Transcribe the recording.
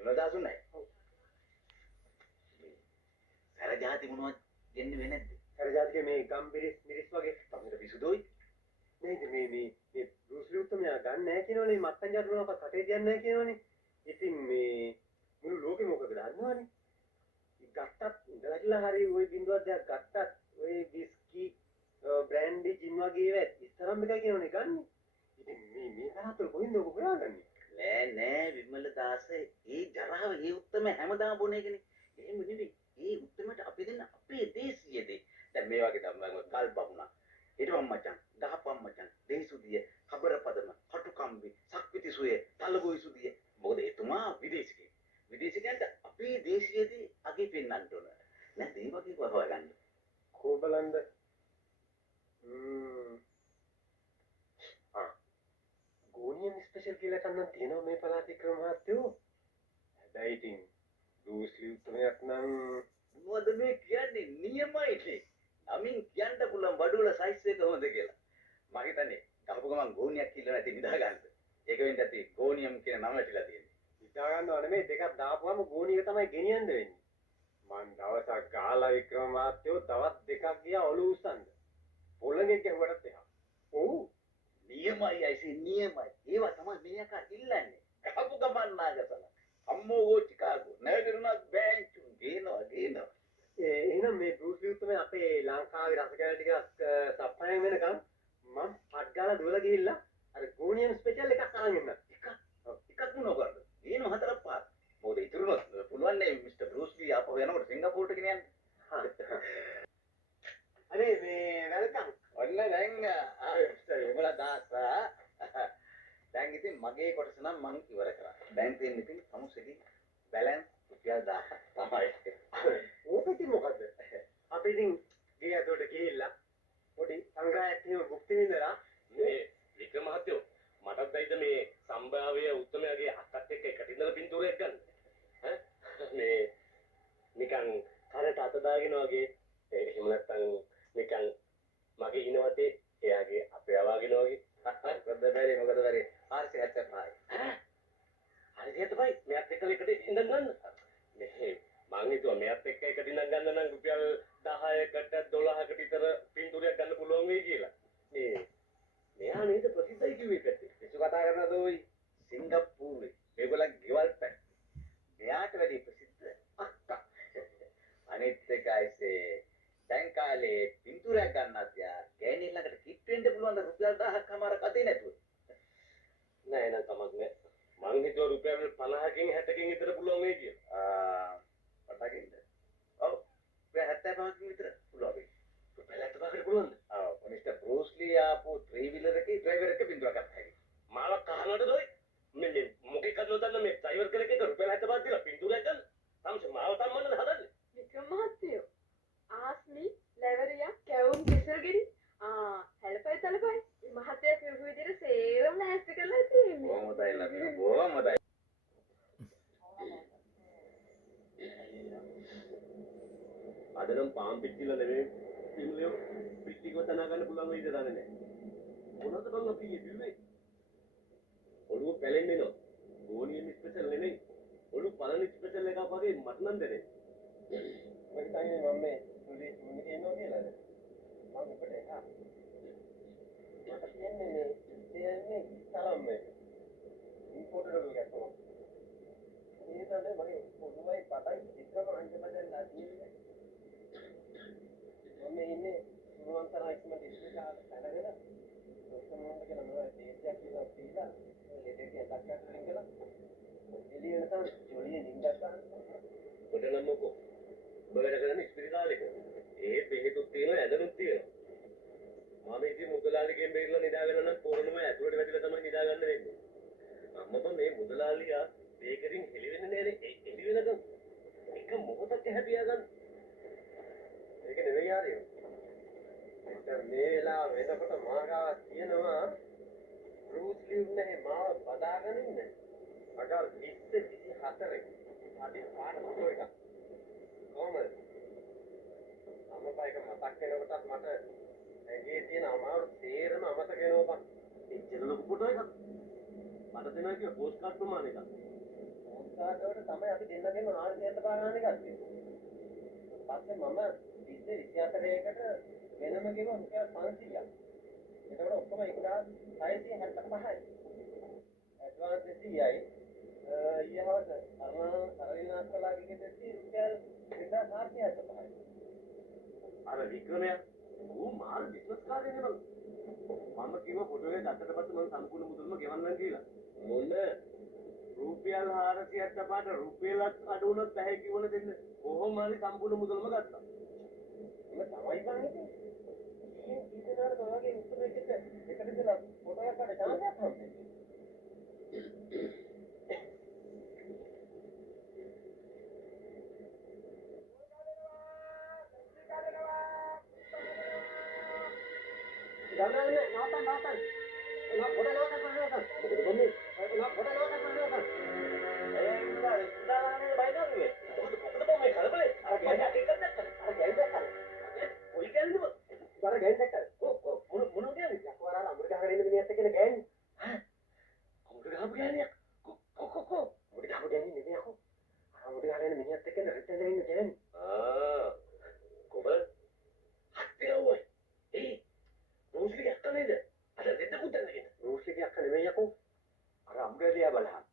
විමලදාසුන් නැහැ. ඔව්. සැර ජාති මොනවද දෙන්නේ වෙන්නේ නැද්ද? සැර ජාතිකේ මේ ගම්බිරිස් මිරිස් වගේ තමයි පිසුදෝයි. නේද මේ බෲස් ලී උත්තමයා ගන්න නැහැ කියනවනේ මත්තන් ජාති මොනවාක් කටේ තියන්නේ නැහැ කියනවනේ. ඉතින් මේ මුළු ලෝකෙම මොකද දන්නවනේ. ගත්තත් ඉඳලා හරි ওই බින්දුවක් දෙයක් ගත්තත් ওই විස්කි බ්‍රෑන්ඩි ජින් වගේ ඒවා ඉස්සරම් එකයි කියනවනේ ගන්න. ඉතින් මේ තරහතර කොහෙන්ද ඔබ හොයාගන්නේ? නෑ විමලදාස ඒ ජරාව ඒ උත්තම හැමදාම බොන එකනේ. එහෙම නෙවෙයි. ඒ උත්තමට අපි දෙන්න අපේ දේශීය දේ. දැන් මේ වගේ තමයි කල් බහුණා. හිටපම් මචං, ගහපම් මචං, දෙහිසුදිය, කබරපදම, කටුකම්බි, සක්විති සුවේ, තලගොයි සුදිය. මොකද එතුමා විදේශිකයෙක්. විදේශිකයන්ට අපේ දේශීය දේ අගේ පෙන්වන්න ඕන. නැත්නම් ඒ වගේ හොයාගන්න. කොබලන්ද ගෝනියම් ස්පෙෂල් කියලා කන්න තියෙනවා මේ පළාතේ ක්‍රම මහත්තයෝ. හැබැයි ඉතින් බෲස් ලී උත්තමයක් නම් මොකද මේ කියන්නේ නියමයිනේ. අමින් කියන්න පුළුවන් බඩුවල සයිස් එක කොහොමද කියලා. මම හිතන්නේ ගහපු ගමන් ගෝනියක් කියලා නැති නිදා ගන්න. ඒක වෙන්න ඇති ගෝනියම් කියන නම හිටලා තියෙන්නේ. නිදා ගන්නව නෙමෙයි දෙකක් දාපුවම ගෝනියක තමයි ගෙනියන්න වෙන්නේ. මං දවසක් ගහලා වික්‍රම මහත්තයෝ තවත් දෙකක් ගියා ඔලු උස්සන්න. පොළඟෙන් ගැහුවටත් එහා. ඔව් නියමයි අයිසි නියමයි. ඒවා තමයි මේ එක ඉල්ලන්නේ. ගහපු ගමන් නාගසල. අම්මෝ ගෝචිකාගෝ නැගිරුණා බෑන්චු ගේනවා. එහෙනම් මේ බෲස් ලී උත්තමේ අපේ ලංකාවේ රසකැල ටිකක් සප්පයන් වෙනකම් මම පට් ගාලා දුවලා ගිහිල්ලා අර ගෝනියම් ස්පෙෂල් එකක් අරන් එන්න. එකක් මොනවද? ඒන හතරක් පාස්. මොකද ඉතුරුනොත් පුළුවන් නේ මිස්ටර් බෲස් ලී ආපහු යනකොට සිංගප්පූරුවට ගෙනියන්න. අනේ මේ වෙල්කම්. ඔන්න දැන් මිස්ටර් විමලදාස දැන් ඉතින් මගේ කොටස නම් මං ඉවර කරා. දැන් තියෙන්නේ ඉතින් සමුසෙදි බැලන්ස් රුපියල් 1000ක් තමයි. ඕක ඉතින් මොකද්ද? අපි ඉතින් ගේ ඇතුලට ගිහිල්ලා පොඩි සංග්‍රහයක් එහෙම භුක්ති විඳලා මේ වික්‍රම මහත්තයෝ මටත් දැයිද මේ සම්භාව්‍ය උත්තමයාගේ අක්කත් එක්ක එකට ඉඳලා පින්තූරයක් ගන්න. ඈ මේ නිකන් කරට අත දාගෙන වගේ එහෙම නැත්නම් නිකන් මගේ ඉනවතේ එයාගේ අපේ ආවාගෙන වගේ. මොකද බැරි 475. හරි හිතපයි මෙයාත් එක්ක එකට ඉඳන් ගන්න. මේ මං හිතුවා මෙයාත් එක්ක එකට ඉඳන් ගන්න නම් රුපියල් 10කට 12කට විතර පින්තූරයක් ගන්න පුළුවන් වෙයි කියලා. මෙයා නේද ප්‍රසිද්ධයි කිව්වේ එකට. පිස්සු කතා කරනද ඔයි සිංගප්පූරුවේ. මේගොල්ලන් ගෙවල් පැන්න. මෙයාට වැඩි ප්‍රසිද්ධ අක්කා. අනිත් එකයිසේ දැන් කාලේ පින්තූරයක් ගන්නත් යා ගෑණි ළඟට කිට් වෙන්න පුළුවන් ද රුපියල් 1000ක් අමාරක් අතේ නැතුව. නෑ නං කමක් නෑ. මං හිතුවා රුපියල් 50කින් 60කින් විතර පුළුවන් වෙයි කියලා. පටකින්ද? ඔව්. රුපියල් 75කින් විතර පුළුවන් වෙයි. රුපියල් 75කට පුළුවන්ද? ඔව්. මිස්ටර් බෲස් ලී ආපු ත්‍රිවිලර් එකේ ඩ්‍රයිවර් එක බින්දුවක් ගන්න හැටි. මාව කහනට දොයි. මේ මොකෙක් කරනවද දන්න මේ ඩ්‍රයිවර් කෙනෙක් එක රුපියල් 75ක් දීලා පින්තූරයක් ගන්න. තමස මාව තම්මන්නද හදන්නේ? වික්‍රම මහත්තයෝ ආස්මි ලැවරියා කැවුම් කිසරගෙඩි හැලපයි තලපයි මේ මහත්තයා කියපු විදිහට සේරම නැස්ති කරලා තියෙන්නේ. බොහොම හොඳයි ළමයා. බොහොම හොඳයි. අද නම් පාම් පිටිල නෙමෙයි පින්ලියෝ පිටිකව තනා ගන්න පුළුවන් වෙයිද දන්නේ නැහැ. මොනවද බං අපි කිව්වේ? ඔළුව පැලෙන්නේ නෝ. ගෝනියම් ස්පෙෂල් නෙමෙයි. ඔළුව පළන ස්පෙෂල් එකක් වගේ මට නම් දැනේ. මම හිතන්නේ මම මේ සුලි මුනි කියනවා කියලාද? මම ඔබට එහා. මට කියන්නේ තරම් මේ ඉම්පෝටඩ් එකක් තමයි. ඒ තමයි මගේ පොදුමයි පටයි එකම අන්තිමට නැතිනේ. මම ඉන්නේ මොනතර ඉක්මනට ඉස්සරහට පැනගෙන ඔක්කොම කියන මොනවද දේශයක් කියලා කියලා ලෙඩේක ලක්කක් කරගෙන එළිය නැතන ජොලිය නින්දක් ගන්න. ඔතන නම් මොකෝ? ඔබ වැඩ කරන්නේ ස්පිරිතාලෙක. ඒ බෙහෙතුත් තියෙනවා ඇඳනුත් තියෙනවා. මම ඉතින් මුදලාලිගෙන් බේරලා නිදාගෙන නම් පොරණම ඇතුළට වැටිලා තමයි නිදාගන්න වෙන්නේ. අම්මපා මේ මුදලාලියා බේකරින් හෙලි වෙන්නේ නැහනේ. එළි වෙනකම් එක මොහොතක් හැපියා ගන්න. ඒක නෙවෙයි යාරියෝ. මේ වෙලාව වෙනකොට මාගාව තියෙනවා බෲස් ලී නැහැ මාව බදාගෙන ඉන්නේ. අගල් 24 අඩි 5 ෆොටෝ එකක්. කොහමද? අම්මපා එක මතක් වෙනකොටත් මට ඇඟේ තියෙන අමාරු තේරම අමතක වෙනවා බං. එච්චර ලොකු ෆොටෝ එකක්. මට දෙනවා කිය පෝස්ට් කාඩ් ප්‍රමාණයක. පෝස්ට් භාගවට තමයි අපි දෙන්නගෙම 400 ගානේ ගත්තේ. පස්සේ මම 24කට වෙනම ගෙව රුපියල් 500ක්. එතකොට ඔක්කොම 1675යි. ඇඩ්වාන්ස් 200යි. ඊයවද අරවිනාස්කලාගේ ගෙදරදී රුපියල් 2475යි. අර වික්‍රමයා ඌ මාර බිස්නස් කාර්යයක් නේ මම කිව්වා ෆොටෝ එක ගත්තට පස්සේ මම සම්පූර්ණ මුදලම ගෙවන්නම් කියලා. මොන රුපියල් 400ක් තපාට රුපියලක් අඩු වුණොත් බෑ කිව්වන දෙන්න. කොහොම හරි සම්පූර්ණ මුදලම ගත්තා. මම තමයි බං ඉතින්. ඊටනට ඔයගේ උත්තරයකට එකට දාලා ෆොටෝ එකක් ගන්න chance එකක් හම්බෙන්නේ. ගමන්නේ නවතන්. ඔයා පොඩ නවතන්. මොකද ගන්නේ? ඔයා පොඩ නවතන්. ඉන්දා ඉස්දානේ බයිනරුවේ. මොකද මේ කලබලේ? අර ගෑනක් එක්ක දැක්කද? අර ගෑන් දැක්කද? ඔය ගෑන්ද? බර ගෑන් දැක්කද? මොන ගෑන්ද? යකවරාල අමුඩ ගහගෙන ඉන්න මිනිහත් එක්ක ගෑන්. අමුඩ ගහපු ගෑනියක්. කො අමුඩ ගහපු ගෑනිය නෙමෙයි අකෝ. අමුඩ ගහගෙන මිනිහත් එක්ක රෙද්දෙන් ඉන්න ගෑන්. කොබල් හත්තේ ඔය. රෝස්ලි අක්ක නේද? අර දෙන්න පුතන්නගෙන. රෝස්ලිගේ අක්ක නෙමෙයි යකෝ. අර අමුඩ දිහා බලහන්.